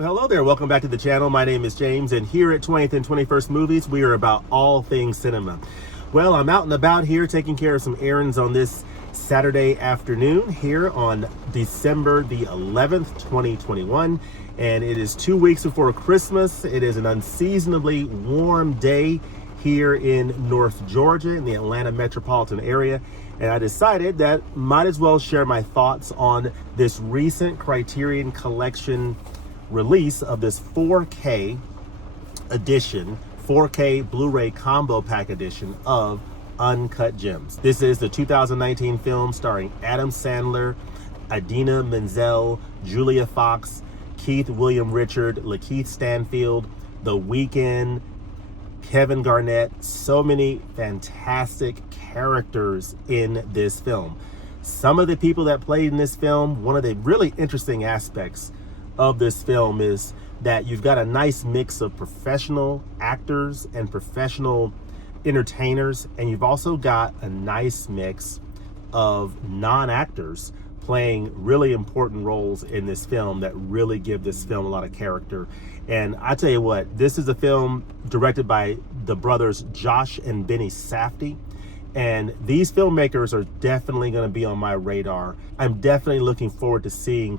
Hello there, welcome back to the channel. My name is James, and here at 20th and 21st Movies, we are about all things cinema. Well, I'm out and about here taking care of some errands on this Saturday afternoon here on December the 11th, 2021. And it is 2 weeks before Christmas. It is an unseasonably warm day here in North Georgia in the Atlanta metropolitan area. And I decided that might as well share my thoughts on this recent Criterion Collection release of this 4K edition, 4K Blu-ray combo pack edition of Uncut Gems. This is the 2019 film starring Adam Sandler, Idina Menzel, Julia Fox, Willam Richards, Lakeith Stanfield, The Weeknd, Kevin Garnett. So many fantastic characters in this film. Some of the people that played in this film, one of the really interesting aspects of this film is that you've got a nice mix of professional actors and professional entertainers, and you've also got a nice mix of non-actors playing really important roles in this film that really give this film a lot of character. And I tell you what, this is a film directed by the brothers Josh and Benny Safdie, and these filmmakers are definitely going to be on my radar. I'm definitely looking forward to seeing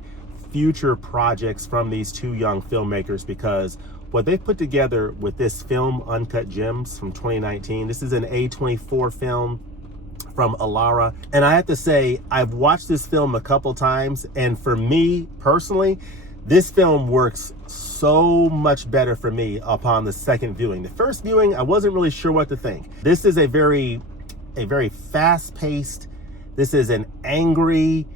future projects from these two young filmmakers, because what they've put together with this film, Uncut Gems from 2019, this is an A24 film from Alara. And I have to say, I've watched this film a couple times, and for me personally, this film works so much better for me upon the second viewing. The first viewing, I wasn't really sure what to think. This is a very fast-paced, this is an angry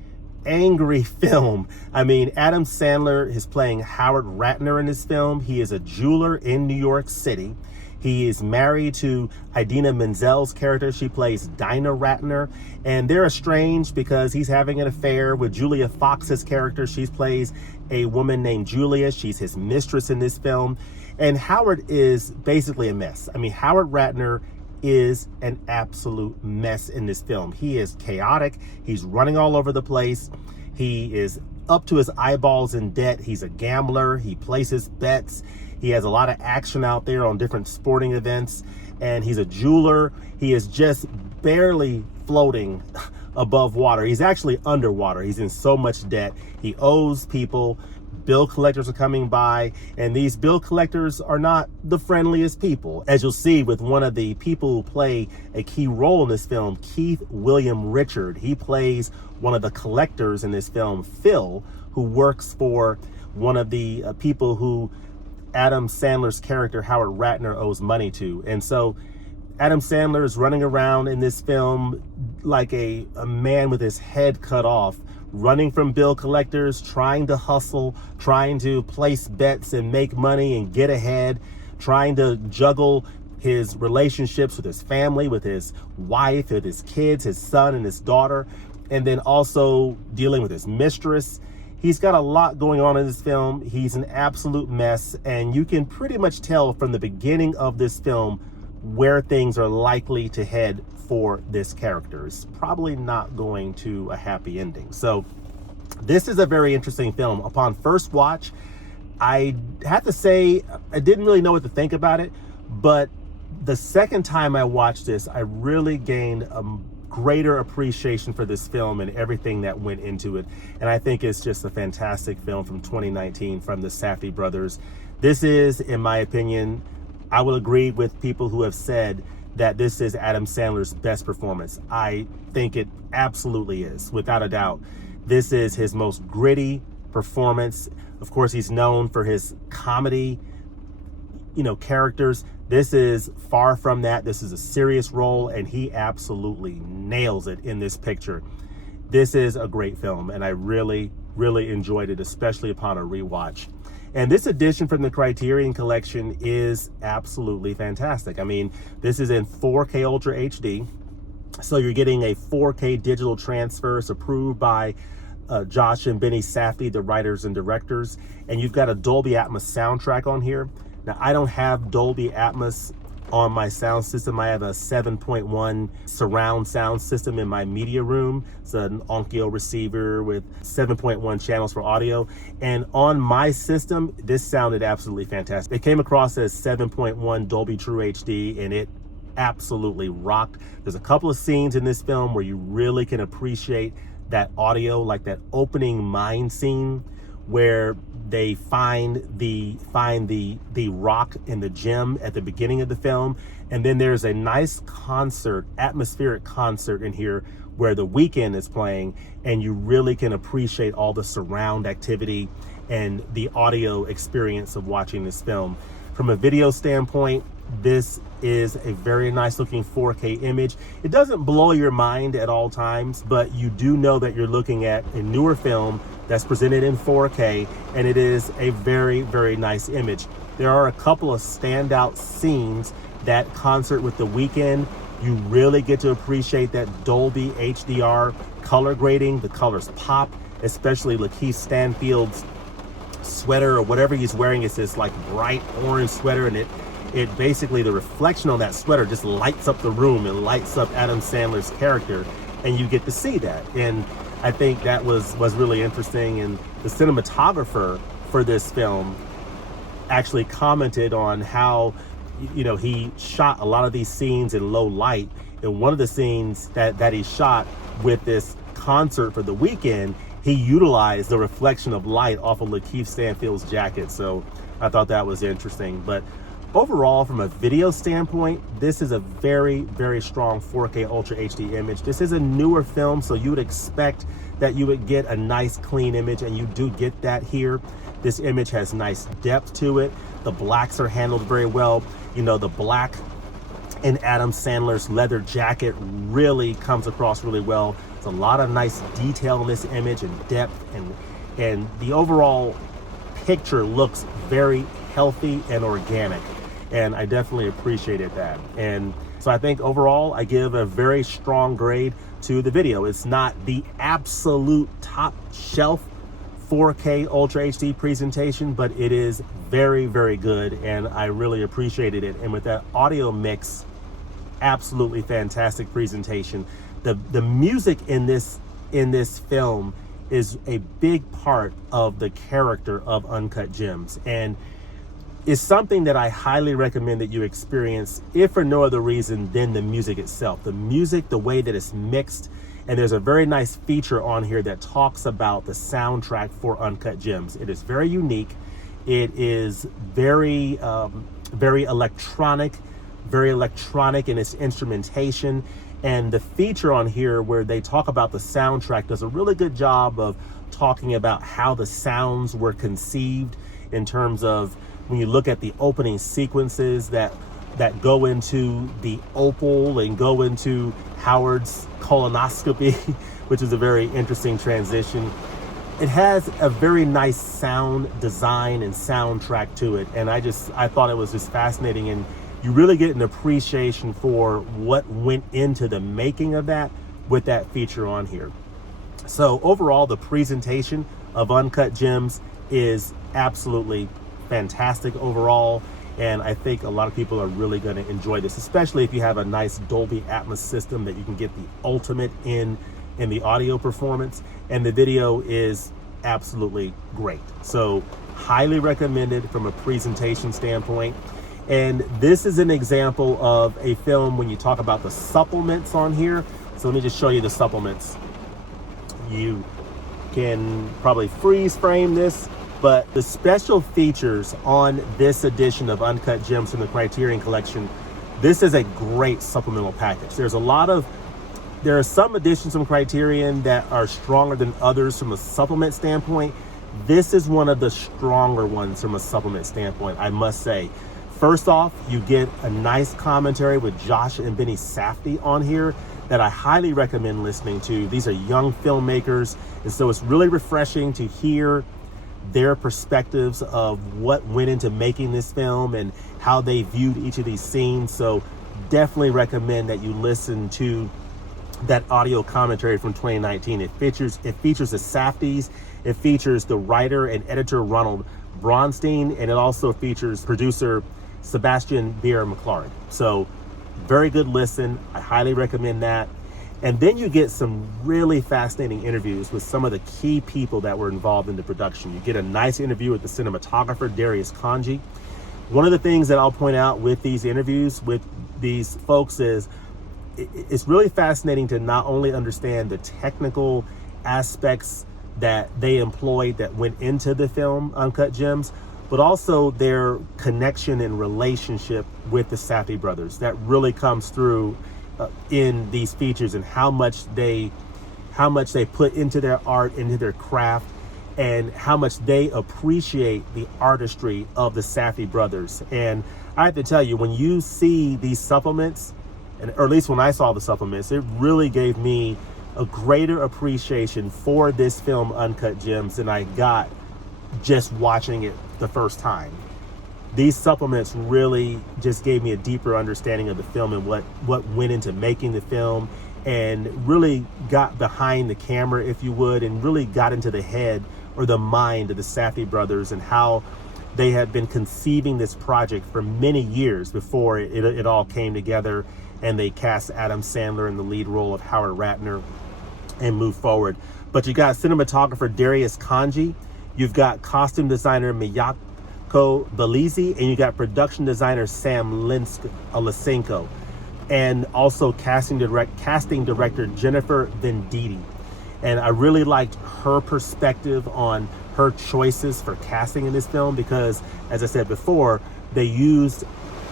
film. I mean, Adam Sandler is playing Howard Ratner in this film. He is a jeweler in New York City. He is married to Idina Menzel's character. She plays Dinah Ratner, and they're estranged because he's having an affair with Julia Fox's character. She plays a woman named Julia. She's his mistress in this film, and Howard is basically a mess. I mean, Howard Ratner is an absolute mess in this film. He is chaotic. He's running all over the place. He is up to his eyeballs in debt. He's a gambler. He places bets. He has a lot of action out there on different sporting events. And he's a jeweler. He is just barely floating above water. He's actually underwater. He's in so much debt. He owes people. Bill collectors are coming by, and these bill collectors are not the friendliest people, as you'll see with one of the people who play a key role in this film, Willam Richards. He plays one of the collectors in this film, Phil, who works for one of the people who Adam Sandler's character, Howard Ratner, owes money to. And so Adam Sandler is running around in this film like a man with his head cut off, running from bill collectors, trying to hustle, trying to place bets and make money and get ahead, trying to juggle his relationships with his family, with his wife, with his kids, his son and his daughter, and then also dealing with his mistress. He's got a lot going on in this film. He's an absolute mess, and you can pretty much tell from the beginning of this film where things are likely to head for this character. It's probably not going to a happy ending. So this is a very interesting film. Upon first watch, I have to say I didn't really know what to think about it, but the second time I watched this, I really gained a greater appreciation for this film and everything that went into it. And I think it's just a fantastic film from 2019 from the Safdie brothers. This is, in my opinion, I will agree with people who have said that this is Adam Sandler's best performance. I think it absolutely is, without a doubt. This is his most gritty performance. Of course, he's known for his comedy, characters. This is far from that. This is a serious role, and he absolutely nails it in this picture. This is a great film, and I really, really enjoyed it, especially upon a rewatch. And this edition from the Criterion Collection is absolutely fantastic. I mean, this is in 4K Ultra HD. So you're getting a 4K digital transfer. It's approved by Josh and Benny Safdie, the writers and directors. And you've got a Dolby Atmos soundtrack on here. Now, I don't have Dolby Atmos on my sound system. I have a 7.1 surround sound system in my media room. It's an Onkyo receiver with 7.1 channels for audio. And on my system, this sounded absolutely fantastic. It came across as 7.1 Dolby True HD, and it absolutely rocked. There's a couple of scenes in this film where you really can appreciate that audio, like that opening mine scene where they find the rock and the gem at the beginning of the film. And then there's a nice concert, atmospheric concert in here where the Weeknd is playing, and you really can appreciate all the surround activity and the audio experience of watching this film. From a video standpoint, this is a very nice looking 4K image. It doesn't blow your mind at all times, but you do know that you're looking at a newer film that's presented in 4K, and it is a very, very nice image. There are a couple of standout scenes. That concert with the Weeknd, you really get to appreciate that Dolby HDR color grading. The colors pop, especially Lakeith Stanfield's sweater or whatever he's wearing. It's this like bright orange sweater, and it basically, the reflection on that sweater just lights up the room and lights up Adam Sandler's character, and you get to see that. And I think that was really interesting. And the cinematographer for this film actually commented on how, you know, he shot a lot of these scenes in low light. And one of the scenes that he shot with this concert for the Weeknd, he utilized the reflection of light off of Lakeith Stanfield's jacket. So I thought that was interesting. But overall, from a video standpoint, this is a very, very strong 4K Ultra HD image. This is a newer film, so you would expect that you would get a nice clean image, and you do get that here. This image has nice depth to it. The blacks are handled very well. You know, the black in Adam Sandler's leather jacket really comes across really well. There's a lot of nice detail in this image and depth, and the overall picture looks very healthy and organic. And I definitely appreciated that. And so I think overall, I give a very strong grade to the video. It's not the absolute top shelf 4K Ultra HD presentation, but it is very, very good, and I really appreciated it. And with that audio mix, absolutely fantastic presentation. The music in this film is a big part of the character of Uncut Gems, and is something that I highly recommend that you experience, if for no other reason than the music itself. The music, the way that it's mixed, and there's a very nice feature on here that talks about the soundtrack for Uncut Gems. It is very unique. It is very electronic in its instrumentation. And the feature on here where they talk about the soundtrack does a really good job of talking about how the sounds were conceived, in terms of when you look at the opening sequences that go into the opal and go into Howard's colonoscopy, which is a very interesting transition. It has a very nice sound design and soundtrack to it, and I thought it was just fascinating, and you really get an appreciation for what went into the making of that with that feature on here. So overall, the presentation of Uncut Gems is absolutely fantastic overall, and I think a lot of people are really going to enjoy this, especially if you have a nice Dolby Atmos system that you can get the ultimate in the audio performance, and the video is absolutely great. So highly recommended from a presentation standpoint. And this is an example of a film when you talk about the supplements on here. So let me just show you the supplements. You can probably freeze frame this, but the special features on this edition of Uncut Gems from the Criterion Collection, this is a great supplemental package. There are some editions from Criterion that are stronger than others from a supplement standpoint. This is one of the stronger ones from a supplement standpoint, I must say. First off, you get a nice commentary with Josh and Benny Safdie on here that I highly recommend listening to. These are young filmmakers, and so it's really refreshing to hear their perspectives of what went into making this film and how they viewed each of these scenes. So definitely recommend that you listen to that audio commentary from 2019. It features the Safdies, it features the writer and editor Ronald Bronstein, and it also features producer Sebastian Beer McLaren. So very good listen. I highly recommend that. And then you get some really fascinating interviews with some of the key people that were involved in the production. You get a nice interview with the cinematographer, Darius Kanji. One of the things that I'll point out with these interviews with these folks is it's really fascinating to not only understand the technical aspects that they employed that went into the film Uncut Gems, but also their connection and relationship with the Safdie brothers. That really comes through in these features, and how much they put into their art, into their craft, and how much they appreciate the artistry of the Safdie brothers. And I have to tell you, when you see these supplements, or at least when I saw the supplements, it really gave me a greater appreciation for this film Uncut Gems than I got just watching it the first time. These supplements really just gave me a deeper understanding of the film and what went into making the film, and really got behind the camera, if you would, and really got into the head or the mind of the Safdie brothers and how they had been conceiving this project for many years before it all came together, and they cast Adam Sandler in the lead role of Howard Ratner and moved forward. But you got cinematographer Darius Kanji, you've got costume designer Miyako Belize, and you got production designer Sam Lisenko, and also casting director Jennifer Venditti. And I really liked her perspective on her choices for casting in this film, because, as I said before, they used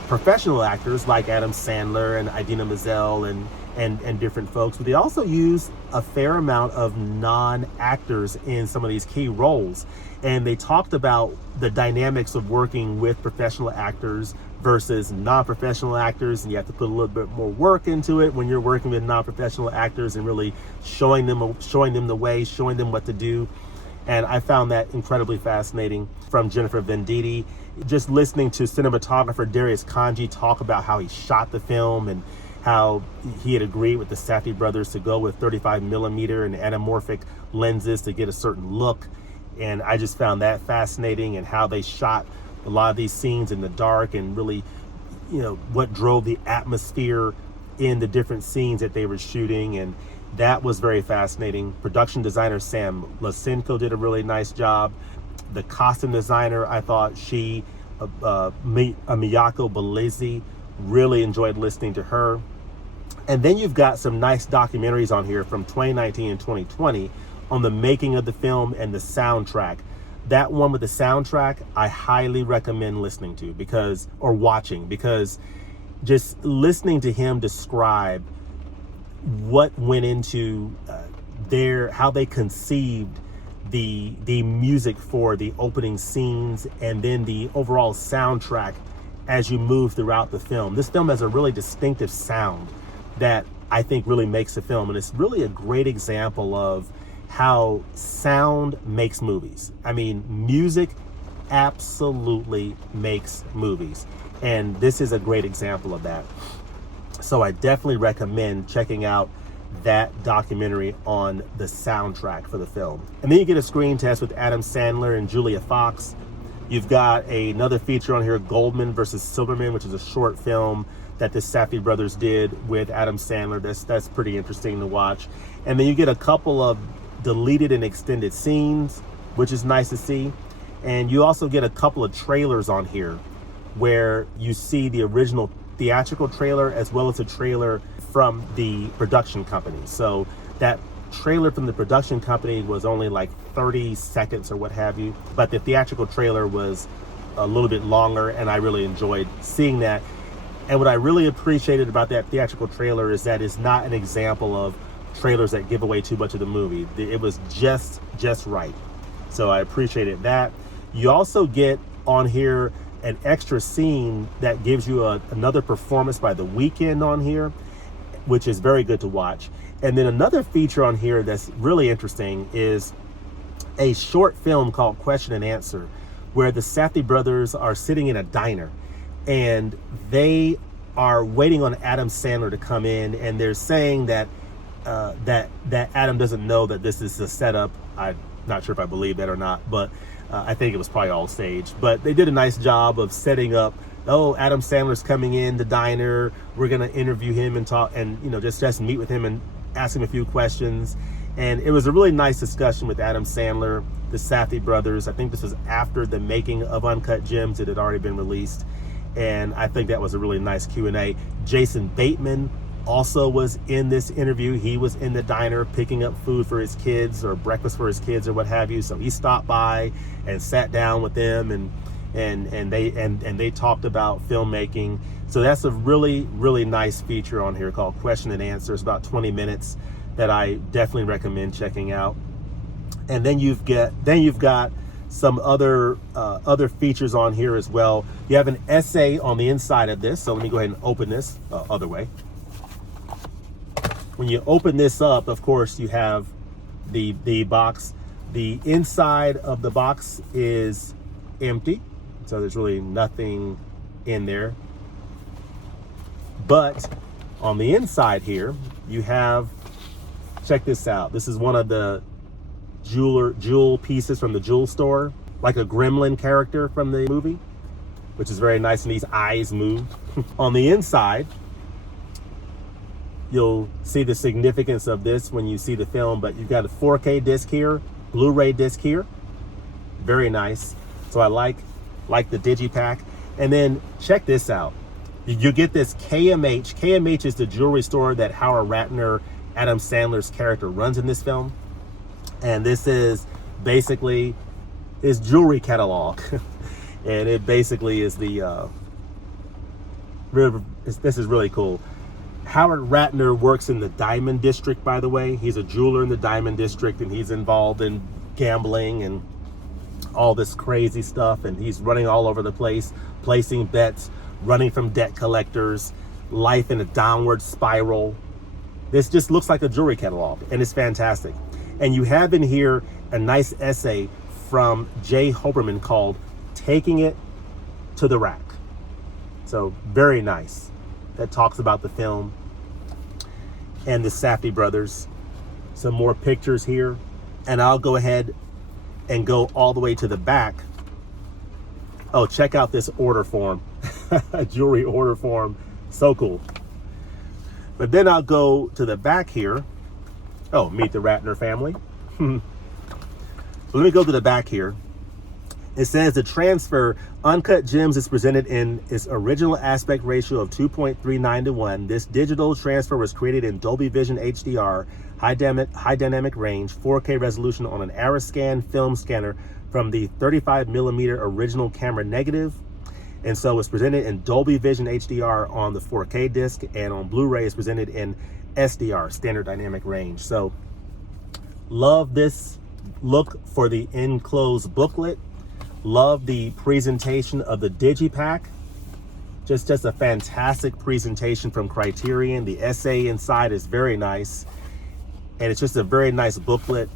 professional actors like Adam Sandler and Idina Menzel and different folks, but they also used a fair amount of non-actors in some of these key roles. And they talked about the dynamics of working with professional actors versus non-professional actors, and you have to put a little bit more work into it when you're working with non-professional actors, and really showing them the way, showing them what to do. And I found that incredibly fascinating from Jennifer Venditti. Just listening to cinematographer Darius Kanji talk about how he shot the film and how he had agreed with the Safdie brothers to go with 35mm and anamorphic lenses to get a certain look. And I just found that fascinating, and how they shot a lot of these scenes in the dark, and really, what drove the atmosphere in the different scenes that they were shooting. And that was very fascinating. Production designer Sam Lisenko did a really nice job. The costume designer, I thought Miyako Belize, really enjoyed listening to her. And then you've got some nice documentaries on here from 2019 and 2020 on the making of the film and the soundtrack. That one with the soundtrack, I highly recommend listening to or watching, because just listening to him describe what went into how they conceived the music for the opening scenes, and then the overall soundtrack as you move throughout the film. This film has a really distinctive sound that I think really makes the film, and it's really a great example of how sound makes movies. I mean, music absolutely makes movies, and this is a great example of that. So I definitely recommend checking out that documentary on the soundtrack for the film. And then you get a screen test with Adam Sandler and Julia Fox. You've got another feature on here, Goldman versus Silverman, which is a short film that the Safdie brothers did with Adam Sandler. That's pretty interesting to watch. And then you get a couple of deleted and extended scenes, which is nice to see. And you also get a couple of trailers on here where you see the original theatrical trailer as well as a trailer from the production company. So that trailer from the production company was only like 30 seconds or what have you, but the theatrical trailer was a little bit longer, and I really enjoyed seeing that. And what I really appreciated about that theatrical trailer is that it's not an example of trailers that give away too much of the movie. It was just right. So I appreciated that. You also get on here an extra scene that gives you another performance by The Weeknd on here, which is very good to watch. And then another feature on here that's really interesting is a short film called Question and Answer, where the Safdie brothers are sitting in a diner, and they are waiting on Adam Sandler to come in, and they're saying that that Adam doesn't know that this is a setup. I'm not sure if I believe that or not, but I think it was probably all staged, but they did a nice job of setting up, oh, Adam Sandler's coming in the diner, we're gonna interview him and talk, and just meet with him and ask him a few questions. And it was a really nice discussion with Adam Sandler, the Safdie brothers. I think this was after the making of Uncut Gems. It had already been released, and I think that was a really nice Q&A. Jason Bateman also was in this interview. He was in the diner picking up food for his kids, or breakfast for his kids, or what have you. So he stopped by and sat down with them, and they talked about filmmaking. So that's a really, really nice feature on here called Question and Answer. It's about 20 minutes that I definitely recommend checking out. And then you've got some other features on here as well. You have an essay on the inside of this. So let me go ahead and open this other way. When you open this up, of course, you have the box. The inside of the box is empty, so there's really nothing in there. But on the inside here, you have, check this out. This is one of the jewel pieces from the jewel store, like a gremlin character from the movie, which is very nice, and these eyes move. On the inside, you'll see the significance of this when you see the film, but you've got a 4K disc here, Blu-ray disc here. Very nice. So I like the digipack. And then check this out. You get this KMH. KMH is the jewelry store that Howard Ratner, Adam Sandler's character, runs in this film. And this is basically his jewelry catalog. And it basically is this is really cool. Howard Ratner works in the Diamond District, by the way. He's a jeweler in the Diamond District, and he's involved in gambling and all this crazy stuff. And he's running all over the place, placing bets, running from debt collectors, life in a downward spiral. This just looks like a jewelry catalog, and it's fantastic. And you have in here a nice essay from Jay Hoberman called Taking It to the Rack. So very nice. That talks about the film and the Safdie brothers. Some more pictures here. And I'll go ahead and go all the way to the back. Oh, check out this order form. A jewelry order form. So cool. But then I'll go to the back here. Oh, meet the Ratner family. Let me go to the back here. It says the transfer, Uncut Gems, is presented in its original aspect ratio of 2.39 to 1. This digital transfer was created in Dolby Vision HDR, high dynamic range, 4K resolution on an Arriscan film scanner from the 35mm original camera negative. And so it's presented in Dolby Vision HDR on the 4K disc, and on Blu-ray it's presented in SDR, standard dynamic range. So love this look for the enclosed booklet. Love the presentation of the digipack. Just a fantastic presentation from Criterion. The essay inside is very nice, and it's just a very nice booklet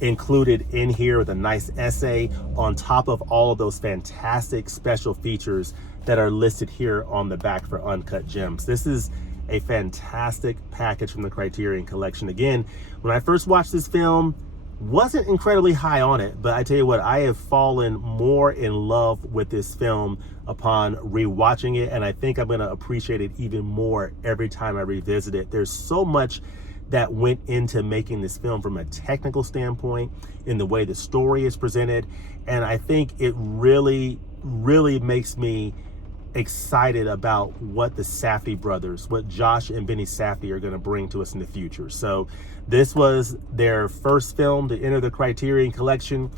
included in here with a nice essay on top of all of those fantastic special features that are listed here on the back for Uncut Gems. This is a fantastic package from the Criterion Collection. Again, when I first watched this film, wasn't incredibly high on it, but I tell you what, I have fallen more in love with this film upon rewatching it, and I think I'm going to appreciate it even more every time I revisit it. There's so much that went into making this film from a technical standpoint, in the way the story is presented, and I think it really, really makes me excited about what the Safdie brothers, what Josh and Benny Safdie are going to bring to us in the future. So this was their first film to enter the Criterion Collection.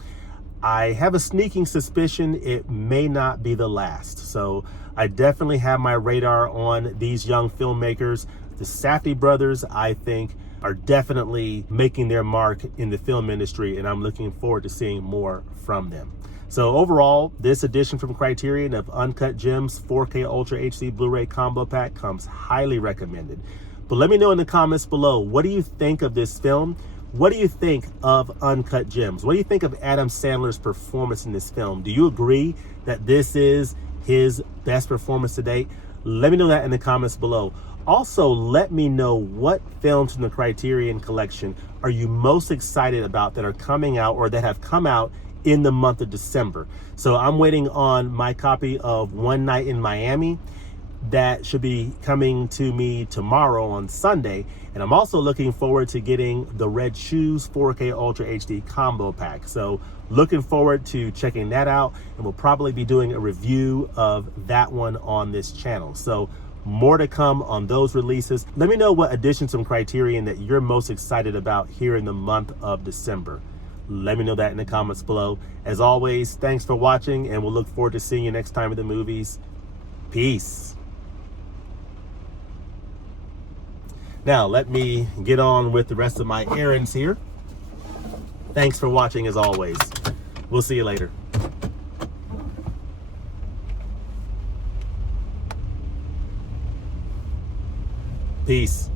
I have a sneaking suspicion it may not be the last. So I definitely have my radar on these young filmmakers. The Safdie brothers, I think, are definitely making their mark in the film industry, and I'm looking forward to seeing more from them. So overall, this edition from Criterion of Uncut Gems 4K Ultra HD Blu-ray Combo Pack comes highly recommended. But let me know in the comments below, what do you think of this film? What do you think of Uncut Gems? What do you think of Adam Sandler's performance in this film? Do you agree that this is his best performance to date? Let me know that in the comments below. Also, let me know what films from the Criterion Collection are you most excited about that are coming out or that have come out in the month of December. So I'm waiting on my copy of One Night in Miami. That should be coming to me tomorrow on Sunday. And I'm also looking forward to getting the Red Shoes 4K Ultra HD combo pack. So looking forward to checking that out, and we'll probably be doing a review of that one on this channel. So more to come on those releases. Let me know what additions from Criterion that you're most excited about here in the month of December. Let me know that in the comments below. As always, thanks for watching, and we'll look forward to seeing you next time at the movies. Peace. Now, let me get on with the rest of my errands here. Thanks for watching as always. We'll see you later. Peace.